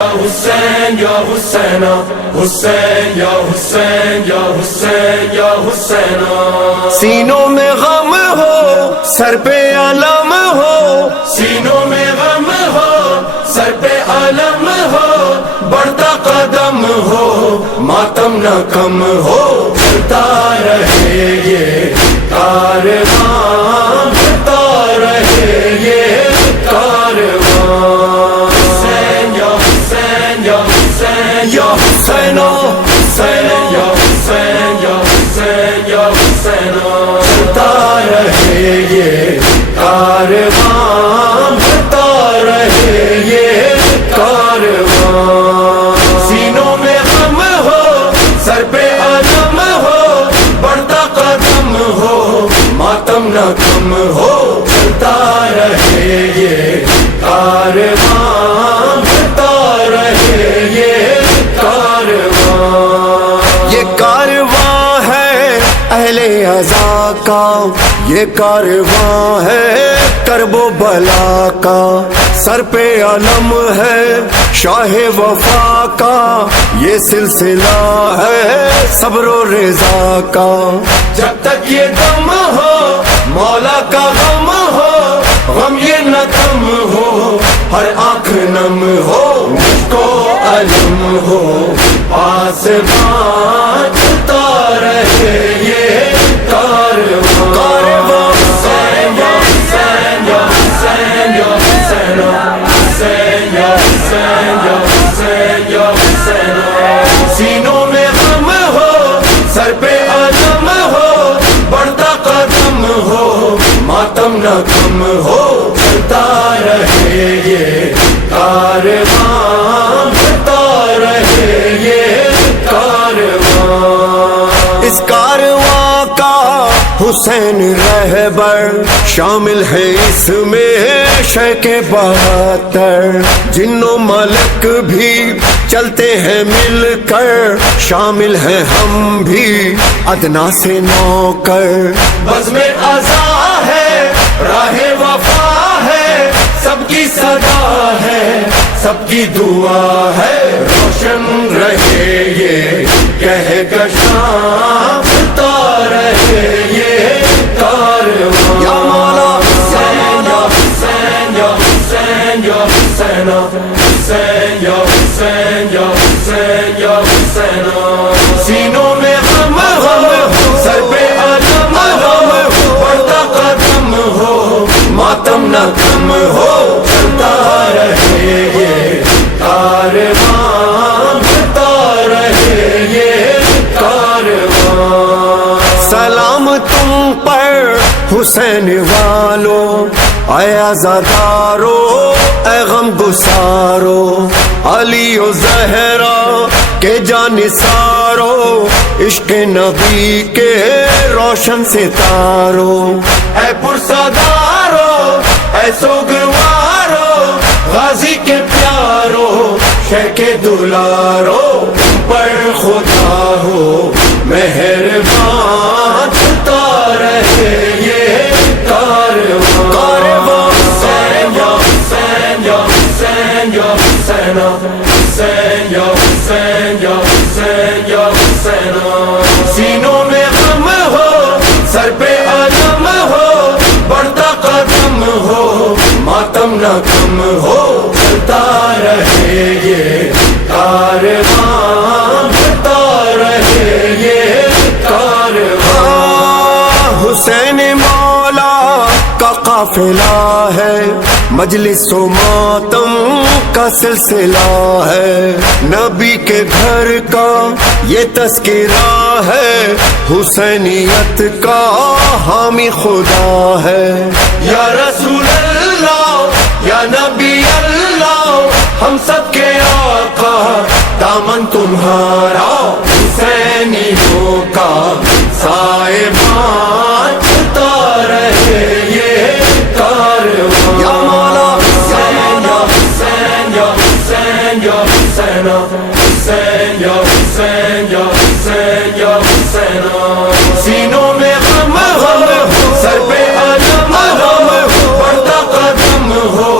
حسین یا حسین حسین یا حسین یا حسین یا حسین، سینوں میں غم ہو سر پہ علم ہو، سینوں میں غم ہو سر پہ علم ہو، بڑھتا قدم ہو ماتم نہ کم ہو، چلتا رہے یہ کارواں، بڑھتا رہے یہ کارواں، حسین یا حسین یا حسین یا حسین حسین یا حسین یا حسین یا حسین، چلتا رہے یہ کارواں، بڑھتا رہے یہ کارواں، سینوں میں غم ہو سر پہ علم ہو، بڑھتا قدم ہو ماتم نہ کم ہو، چلتا رہے یہ کارواں، بڑھتا رہے یہ کارواں، یہ کارواں ہے اہل عزا کا، یہ کارواں ہے کرب و بلا کا، سر پہ علم ہے شاہ وفا کا، یہ سلسلہ ہے صبر و رضا کا، جب تک یہ دم ہو مولا کا غم ہو، غم یہ نہ کم ہو، ہر آنکھ نم ہو، مجھ کو علم ہو، آسمان چلتا رہے یہ کارواں، کارواں، حسین یا حسین یا حسین یا حسین، حسین یا حسین یا حسین یا حسین، سینوں میں غم ہو سر پہ علم ہو، بڑھتا قدم ہو ماتم نہ کم ہو، چلتا رہے یہ کارواں، بڑھتا رہے یہ کارواں، اس کارواں کا حسین رہبر، شامل ہے اس میں شیخ 72، جن و ملک بھی چلتے ہیں مل کر، شامل ہیں ہم بھی ادنا سے نوکر، بزم عزا ہے راہ وفا ہے، سب کی صدا ہے سب کی دعا ہے، روشن رہے یہ کہکشاں، چلتا رہے یہ کارواں، یا مولا حسین یا حسین یا حسین یا حسین، حسین یا حسین یا حسین یا حسین، سینوں میں غم ہو سر پہ علم ہو، بڑھتا قدم ہو ماتم نہ کم ہو، چلتا رہے یہ کارواں، بڑھتا رہے یہ کارواں، سلام تم پر حسین والو، اے عزادارو اے غم گسارو، علی و زہرا کے جانثارو، عشق نبی کے روشن ستارو، اے پرسادارو اے سوگوارو، غازی کے پیارو شہ کے دلارو، تم پر خدا ہو مہربان، چلتا رہے یہ کارواں، کارواں، حسین یا حسین یا حسین یا حسین، حسین یا حسین یا حسین یا حسین، سینوں میں غم ہو سر پہ علم ہو، بڑھتا قدم ہو ماتم نہ کم ہو، چلتا رہے یہ کارواں، بڑھتا رہے یہ کارواں، حسین مولا کا قافلہ ہے، مجلس و ماتم کا سلسلہ ہے، نبی کے گھر کا یہ تذکرہ ہے، حسینیت کا حامی خدا ہے، یا رسول اللہ یا نبی اللہ، ہم سب کے آقا دامن تمہارا، حسینیوں کا سائبان، چلتا رہے یہ کارواں، یا مولا حسین یا حسین یا حسین یا حسین، حسین یا حسین یا